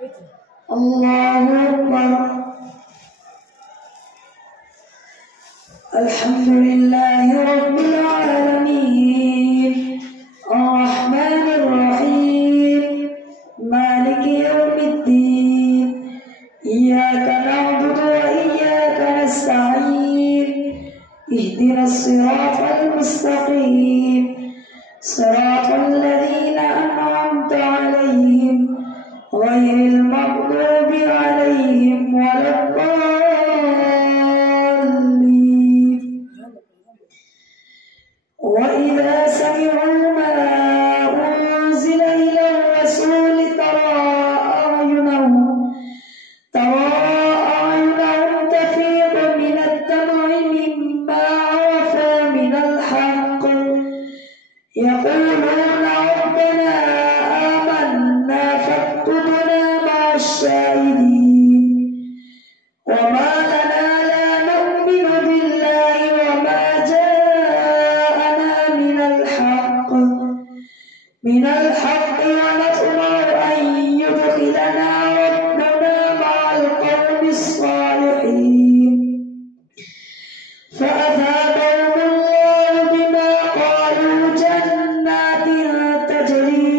الله أكبر. الحمد لله رب العالمين الرحمن الرحيم مالك يوم الدين إياك نعبد وإياك نستعين اهدنا الصراط المستقيم صراط الذين أنعمت عليهم غير المغضوب عليهم ولا الضالين. وإذا سمعوا ما أنزل إلى الرسول ترى أعينهم تفيض من الدمع مما عرفوا من الحق يقولون ربنا آمنا فاكتبنا مع الشاهدين. وما لنا لا نؤمن بالله وما جاءنا من الحق ونطمع أن يدخلنا ربنا مع القوم الصالحين. فأثابهم الله بما قالوا جنات تجري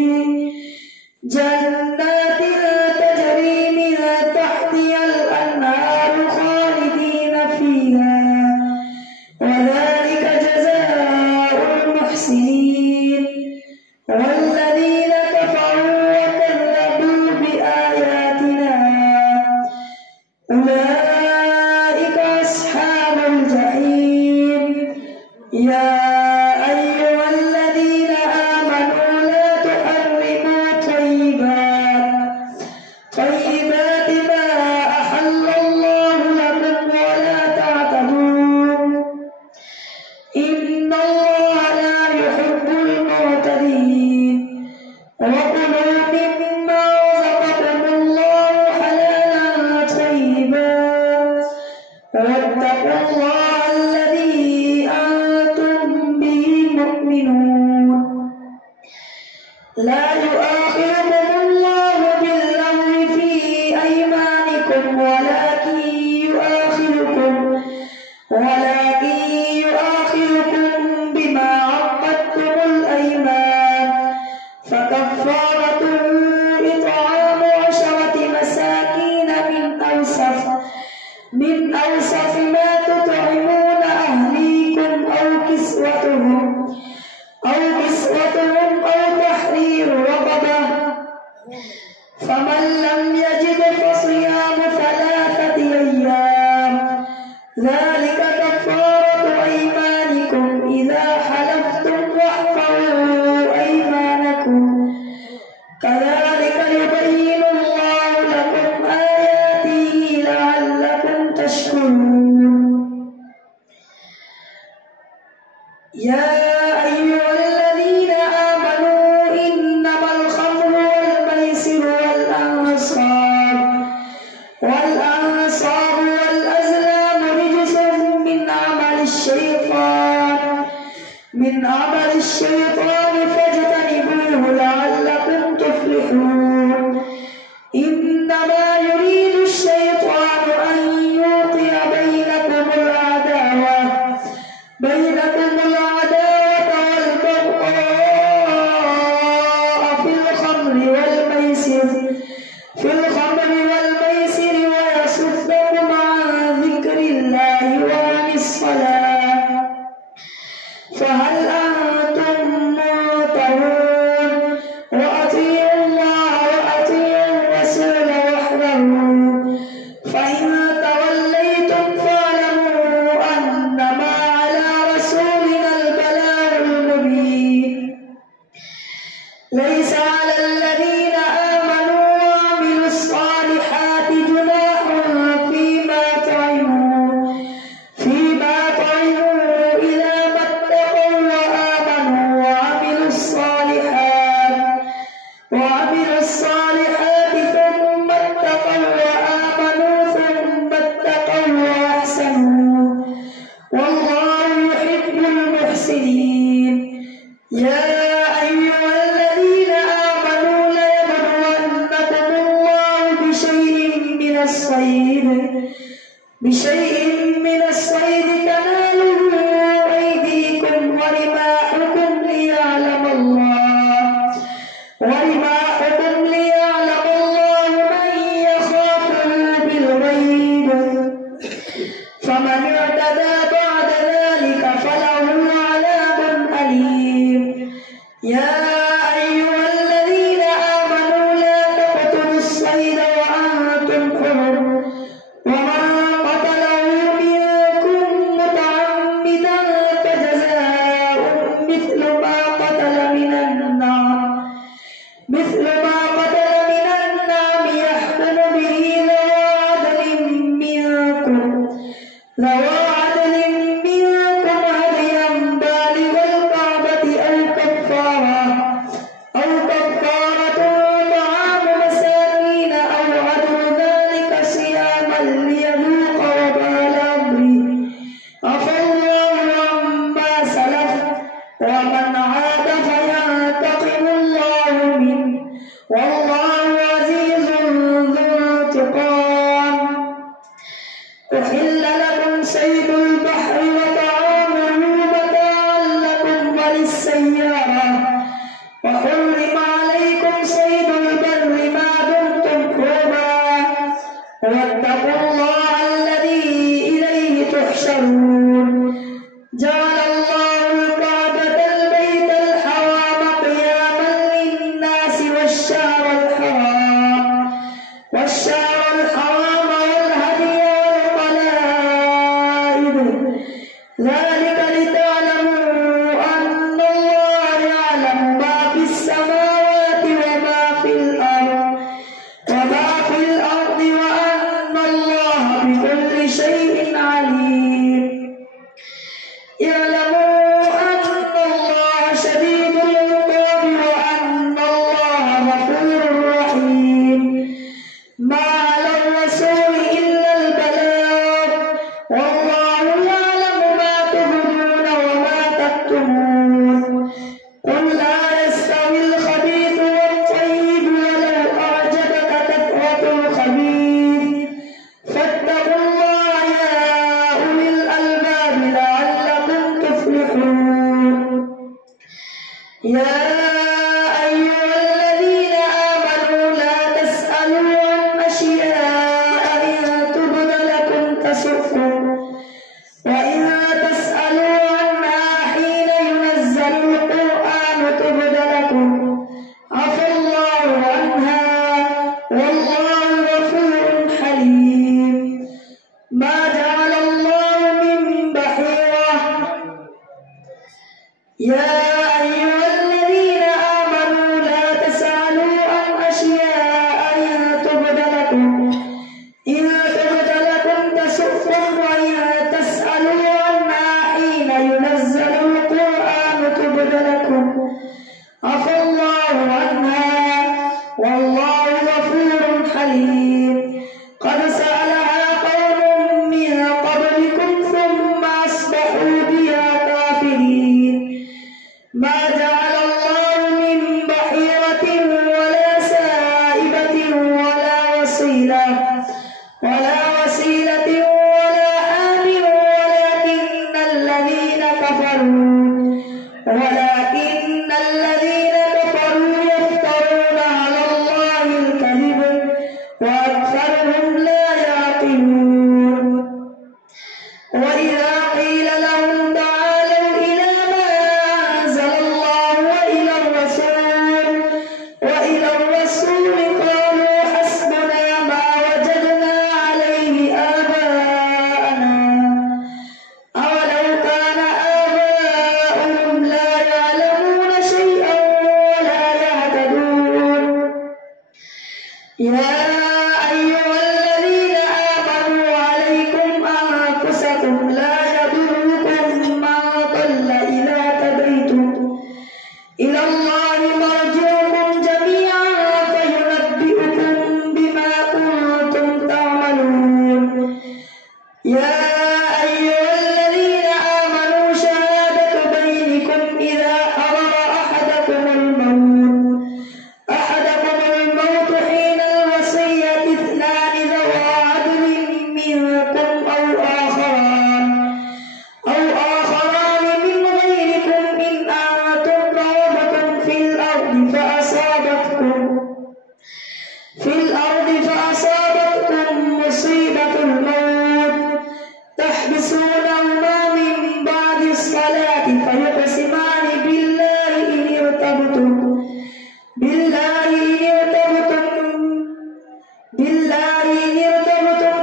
من تحتها الأنهار خالدين فيها وذلك جزاء المحسنين. والذين كفروا وكذبوا بآياتنا أولئك أصحاب الجحيم. يا أيها الذين آمنوا لا تحرموا طيبات ما أحل الله لكم ولا تعتدوا إن الله لا يحب المعتدين. وكلوا مما رزقكم الله حلالا طيبا واتقوا الله الذي أنتم به مؤمنون. لا يؤاخذكم الله باللغو في أيمانكم ولكن يؤاخذكم بما عقدتم الأيمان. فكفارته إطعام 10 مساكين من أوسط ما تطعمون أهليكم أو كسوتهم أو تحرير رقبة. فمن لم يجد فصيام 3 أيام ذلك كفارة أيمانكم إذا حلفتم واحفظوا أيمانكم كذلك يبين الله لكم آياته لعلكم تشكرون. يا أيها الذين آمنوا إنما الخمر والميسر والأنصاب والأزلام رجس من عمل الشيطان الصيد من الصيد تناله أيديكم ورماحكم ليعلم الله من يخافه بالغيب فمن اعتدى بعد ذلك فله عذاب أليم. يا أيها الذين آمنوا لا تقتلوا الصيد وأنتم حرم ومن قتله منكم متعمدا فجزاء مثل ما قتل من النعم يحكم به ذوى عدل منكم هديا بالغ الكعبة أو كفارة طعام مساكين أو عدل ذلك صياما ليذوق وبال أمره عفى الله عما سلف ومن عاد فينتقم الله منه والله عزيز ذو انتقام. أحل لكم صيد البحر وطعامه متاعا لكم وللسيارة وحرم عليكم صيد البر ما دمتم حرما واتقوا الله الذي إليه تحشرون. جعل الله الكعبة البيت الحرام قياما للناس والشهر الحرام والهدي والقلائد ذلك لتعلموا أن الله يعلم ما في السماوات وما في الأرض وأن الله بكل شيء عليم. اعلموا أن الله شديد العقاب وأن الله غفور رحيم. ما على الرسول إلا البلاغ والله يعلم ما تبدون وما تكتمون. قل لا يستوي الخبيث والطيب ولو أعجبك كثرة الخبيث فاتقوا الله يا أولي الألباب لعلكم تفلحون. يا أيها الذين آمنوا لا تسألوا عن أشياء إن تبد لكم تسؤكم وإن تسألوا عنها حين ينزل القرآن تبد لكم عفى الله عنها والله غفور حليم. ما جعل الله من بحيرة. يا أيها الذين آمنوا لا تسألوا عن أشياء إن تبد لكم تسؤكم وإن تسألوا عنها حين ينزل القرآن تبد لكم عفى الله عنها والله غفور حليم. قد سألها قوم من قبلكم ثم أصبحوا بها كافرين. ما جعل الله من بحيرة ولا سائبة ولا وصيلة ولا حام ولكن الذين كفروا يفترون على الله الكذب وأكثرهم لا يعقلون. وإذا قيل لهم تعالوا إلى ما أنزل الله وإلى الرسول قالوا حسبنا ما وجدنا عليه آباءنا أولو كان آباؤهم لا يعلمون شيئا ولا يهتدون. يا أيها الذين آمنوا عليكم أنفسكم لا يضركم من ضل إذا هديتم إلى الله مرجعكم جميعا فينبئكم بما كنتم تعملون. يا أيها الذين آمنوا شهادة بينكم إذا حضر أحدكم الموت حين الوصية في الأرض فأصابتكم مصيبة الموت تحبسونهما من بعد الصلاة فيقسمان بالله إن ارتبتم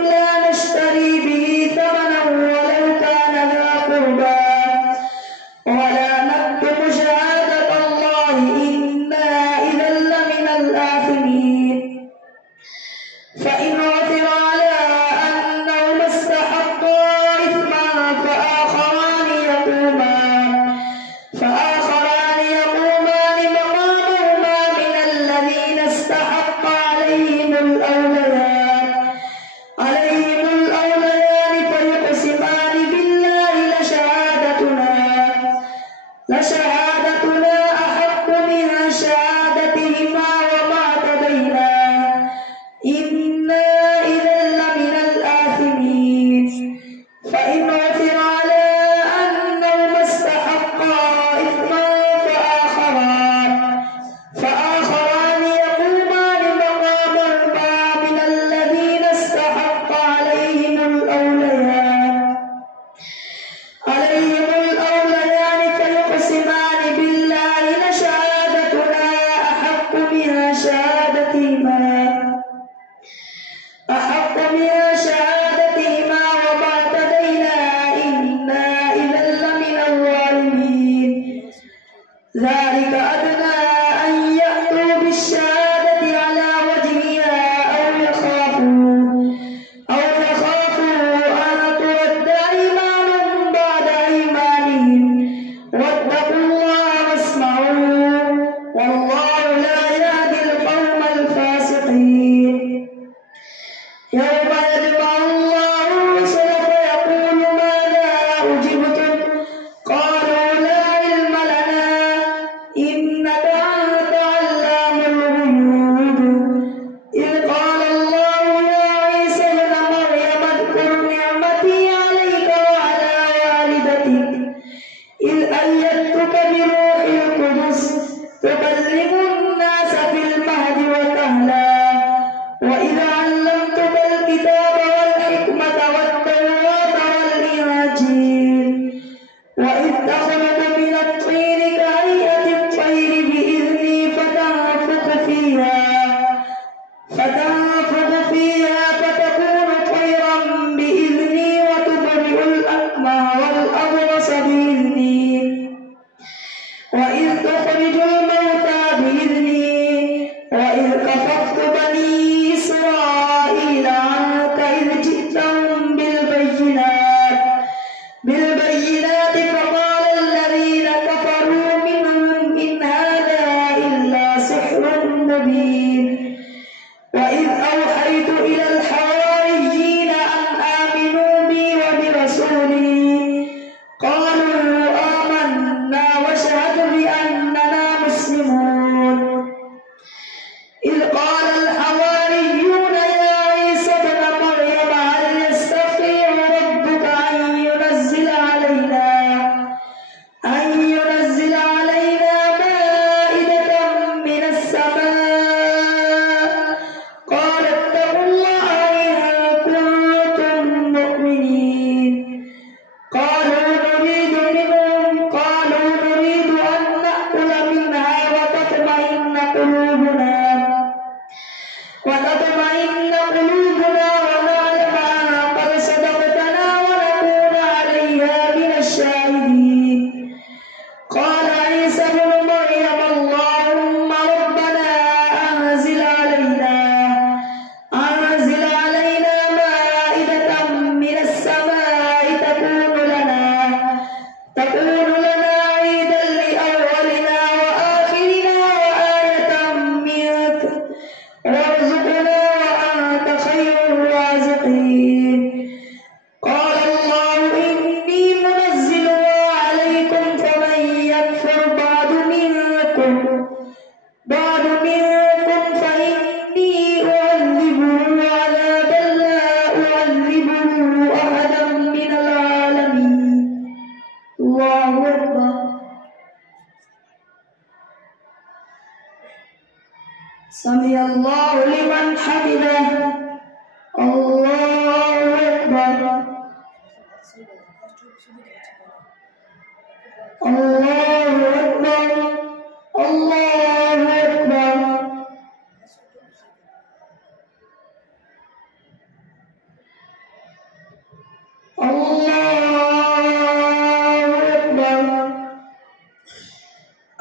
لا نشتري به ثمنا ولو كان ذا قربى ولا نكتم شهادة الله إنا إذا لمن الآثمين فإن عثر على أنهما استحقا إثما فآخران يقومان مقامهما من الذين استحق عليهم الأوليان فيقسمان بالله لشهادتنا أحق من شهادتهما وما اعتدينا إنا إذا لمن الآثمين فإن عثر على أنهما استحقا إثما فآخران يقومان مقامهما من الذين استحق عليهم الأوليان فيقسمان بالله لشهادتنا أحق من شهادتهما وما اعتدينا إنا إذا لمن الظالمين ذلك أدنى أن يأتوا بالشهادة على وجهها أو يخافوا أن ترد أيمان بعد أيمانهم واتقوا الله واسمعوا والله لا يهدي القوم الفاسقين يوم يجمع الله الرسل فيقول ماذا أجبتم قالوا لا علم لنا إنك أنت علام الغيوب إذ قال الله يا عيسى ابن مريم اذكر نعمتي عليك وعلى والدتك إذ أيدتك بروح القدس تكلم الناس في المهد وكهلا وإذ علمتك الكتاب والحكمة والتوراة والإنجيل وإذ تخلق من الطين كهيئة الطير بإذني فتنفخ فيها فتكون طيرا بإذني وتبرئ الأكمه والأبرص بإذني وإذ تخرج الموتى بإذني وإذ كففت بني إسرائيل عنك إذ جئتهم بالبينات فقال الذين كفروا منهم إن هذا إلا سحر مبين وإذ أوحينا حمده الله أكبر الله أكبر الله أكبر الله أكبر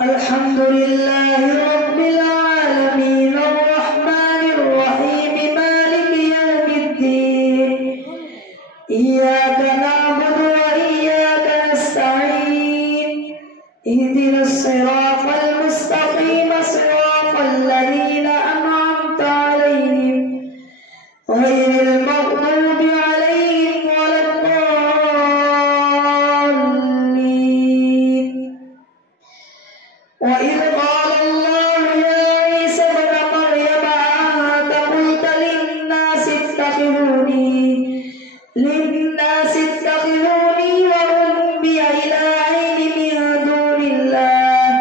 الحمد لله رب العالمين الرحمن الرحيم مالك يوم الدين إياك نعبد وإياك نستعين اهدنا الصراط المستقيم صراط الذين أنعمت عليهم غير المغضوب عليهم ولا الضالين وإذ قال الله يا عيسى ابن مريم أنت قلت للناس اتخذوني وأمي إلهين من دون الله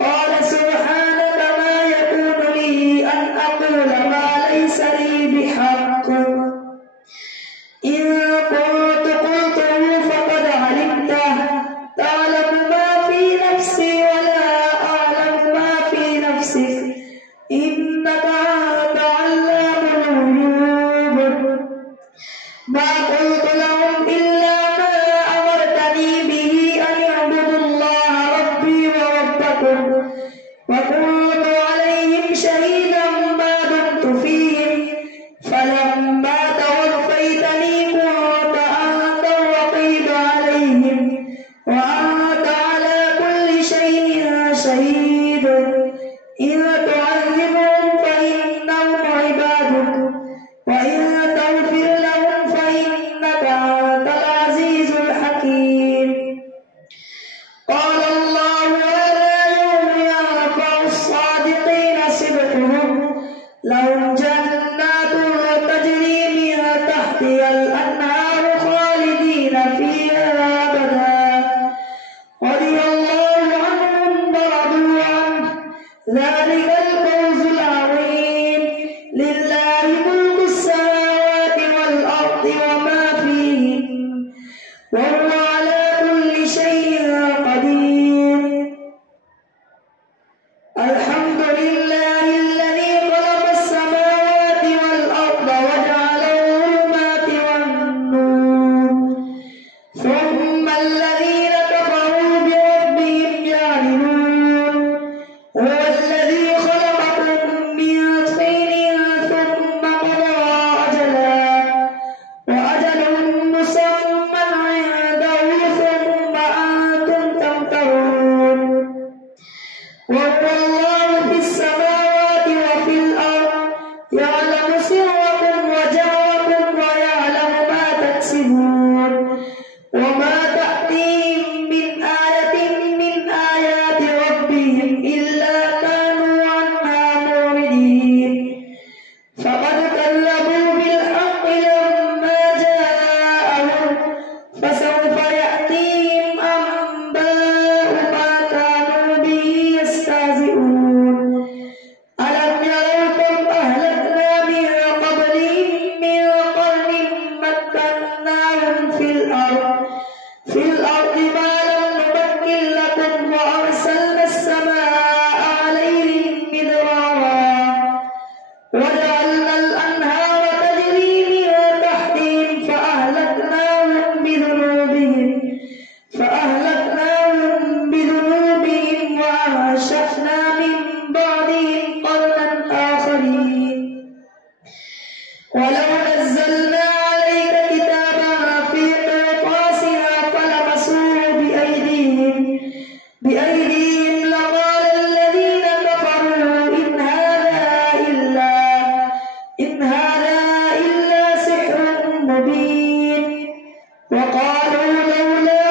قال سبحانك ما يكون لي أن أقول ما ليس لي بحق إن كنت قلته فقد علمته تعلم ما في نفسي ولا أعلم ما في نفسك إنك أنت علام الغيوب ما قلت لهم إلا ما أمرتني به أن اعبدوا الله ربي وربكم وكنت عليهم شهيدا ما دمت فيهم فلما توفيتني كنت أنت الرقيب عليهم وأنت على كل شيء شهيد إن تعذبهم فإنهم عبادك وإن تغفر لهم فإنك أنت العزيز الحكيم قال الله هذا يوم ينفع الصادقين صدقهم لهم جنات تجري من تحتها الأنهار خالدين فيها أبدا رضي الله عنهم ورضوا عنه ذلك الفوز العظيم لله ملك السماوات والأرض وما فيهن وهو على كل شيء قدير الحمد لله الذي خلق السماوات والأرض وجعل الظلمات والنور ثم الذين كفروا بربهم يعدلون هو الذي خلقكم من طين ثم قضى أجلا وأجل مسمى عنده ثم أنتم تمترون وهو الله في السماوات وفي الأرض يعلم سركم وجهركم ويعلم ما تكسبون وما تأتيهم من آية من آيات ربهم إلا كانوا عنها معرضين فقد كذبوا بالحق لما جاءهم فسوف يأتيهم أنباء ما كانوا به يستهزئون ألم يروا كم أهلكنا من قبلهم من قرن مكناهم في الأرض ما لم نمكن لكم وأرسلنا السماء عليهم مدرارا وجعلنا الأنهار تجري من تحتهم فأهلكناهم بذنوبهم وأنشأنا من بعدهم قرنا آخرين ولو نزلنا عليك كتابا في قرطاسها فلمسوه بأيديهم لقال الذين كفروا إن هذا إلا سحر مبين وقالوا لولا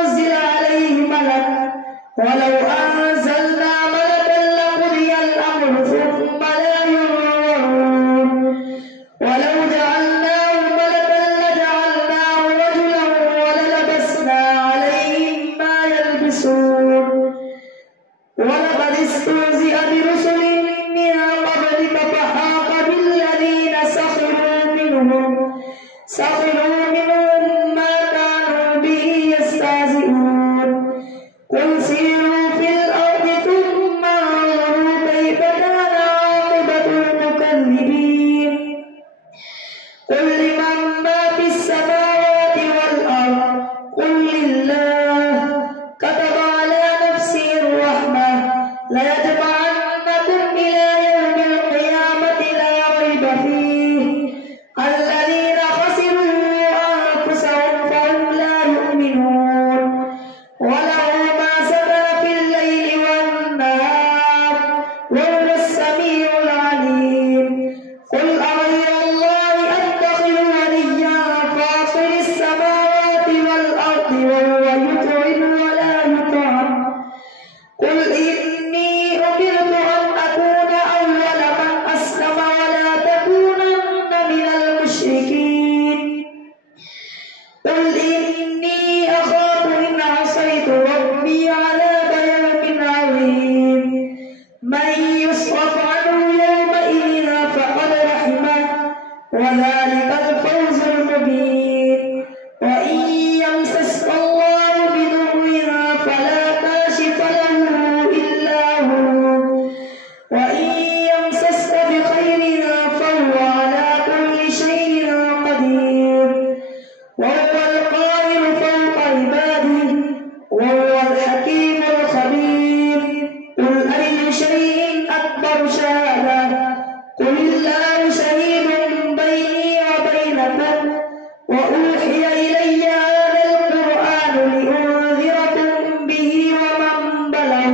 أنزل عليه ملك ولو أنزلنا ملكا لقضي الأمر ثم لا ينظرون ولو جعلناه ملكا لجعلناه رجلا وللبسنا عليهم ما يلبسون ولقد استهزئ برسل من قبلك فحاق بالذين سخروا منهم ما كانوا به يستهزئون قل سيروا في الأرض ثم انظروا كيف كان عاقبة المكذبين قل لمن ما في السماوات والأرض قل لله كتب على نفسه الرحمة ليجمعنكم إلى يوم القيامة لا ريب فيه الذين خسروا أنفسهم فهم لا يؤمنون وله ما سكن في الليل والنهار وهو السميع العليم قل أغير الله أتخذ وليا فاطر السماوات والأرض وهو يطعم ولا يطعم قل إني أمرت أن أكون أول من أسلم ولا تكونن من المشركين قل إني أخاف إن عصيت ربي عذاب يوم عظيم من يصرف عنه يومئذ فقد رحمه وذلك الفوز المبين وإن يمسسك الله بضر فلا كاشف له إلا هو وإن يمسسك بخير فهو على كل شيء قدير وهو القاهر فوق عباده وهو الحكيم الخبير قل أي شيء أكبر شهادة قل الله شهيد بيني وبينكم وأوحي إلي هذا القرآن لأنذركم به ومن بلغ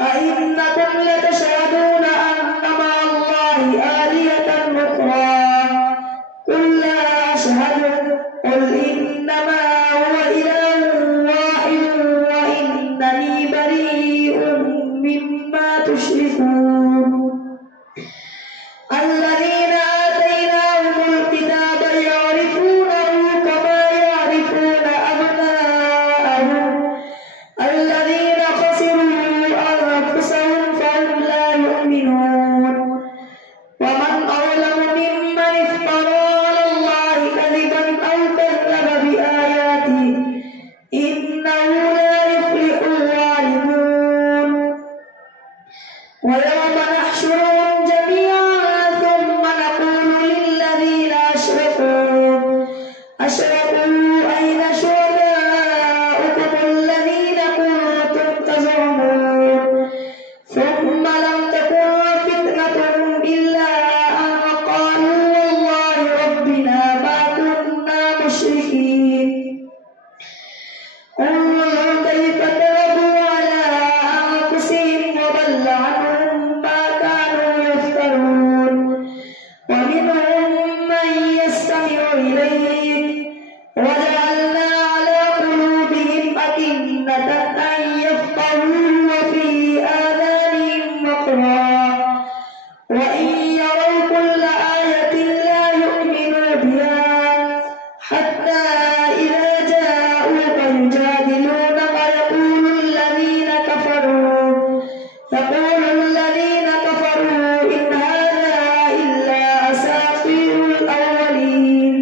أئنكم لتشهدون أن مع الله آلهة أخرى قل لا أشهد قل إنما هو إله واحد وإنني بريء مما تشركون الذين آتيناهم الكتاب يعرفونه كما يعرفون أبناءهم الذين خسروا أنفسهم فهم لا يؤمنون ومن أظلم ممن افترى على الله كذبا أو كذب بآياته إنه لا يفلح الظالمون ويوم نحشرهم جميعا ثم نقول للذين أشركوا أين شركاؤكم الذين كنتم تزعمون ثم لم تكن فتنتهم إلا أن قالوا والله ربنا ما كنا مشركين انظر كيف كذبوا على أنفسهم وضل عنهم ما كانوا يفترون ومنهم من يستمع إليك وجعلنا على قلوبهم أكنة أن يفقهوا وفي آذانهم وقرا وإن يروا كل آية لا يؤمنوا بها حتى إذا جاءوك يجادلونك يقول الذين كفروا إن هذا إلا أساطير الأولين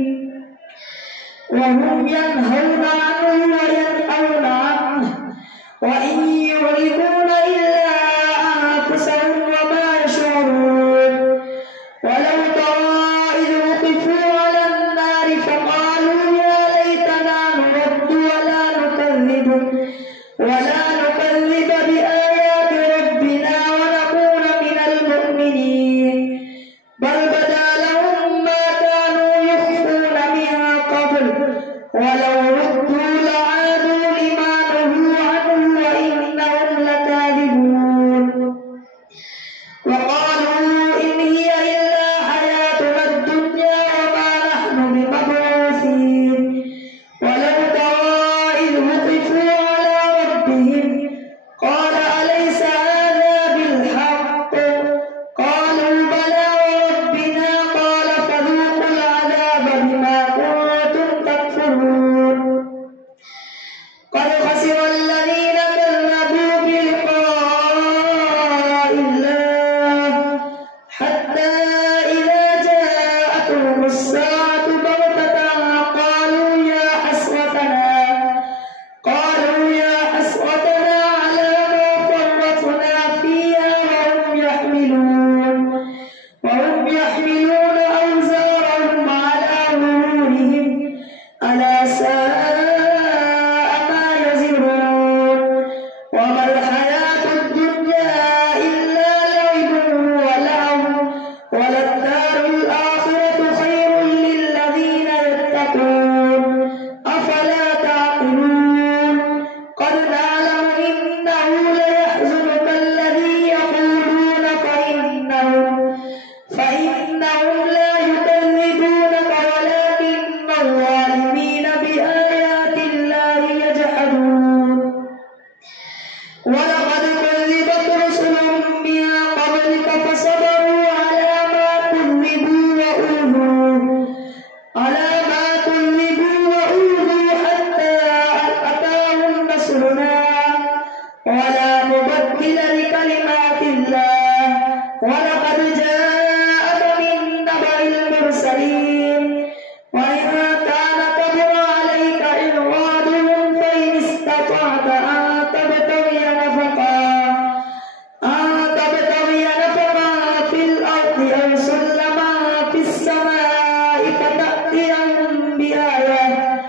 ليأتيهم بآية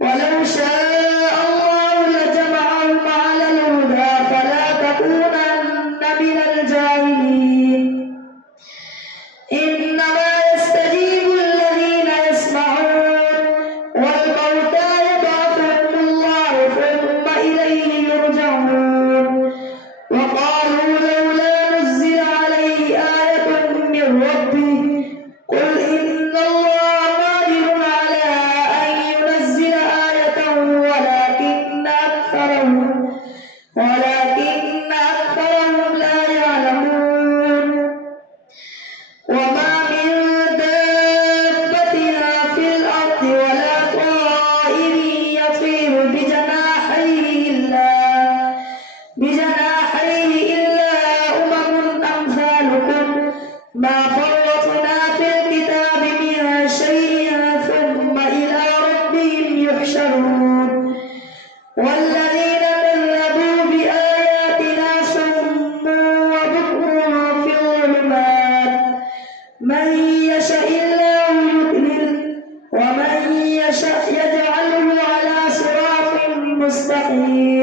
ولو شاء الله لجمعهم على الهدى فلا تكونن من الجاهلين إنما يستجيب الذين يسمعون والموتى يبعثهم الله ثم إليه يرجعون وقالوا لولا نزل عليه آية من ربه قل إن الله قادر على أن ينزل آية ولكن أكثرهم لا يعلمون وما من دابة في الأرض ولا طائر يطير بجناحيه إلا أمم أمثالكم ما فرطنا في الكتاب من شيء ثم إلى ربهم يحشرون والذين كذبوا بآياتنا صم وبكم في الظلمات من يشاء الله يضلل ومن يشاء يجعله على صراط مستقيم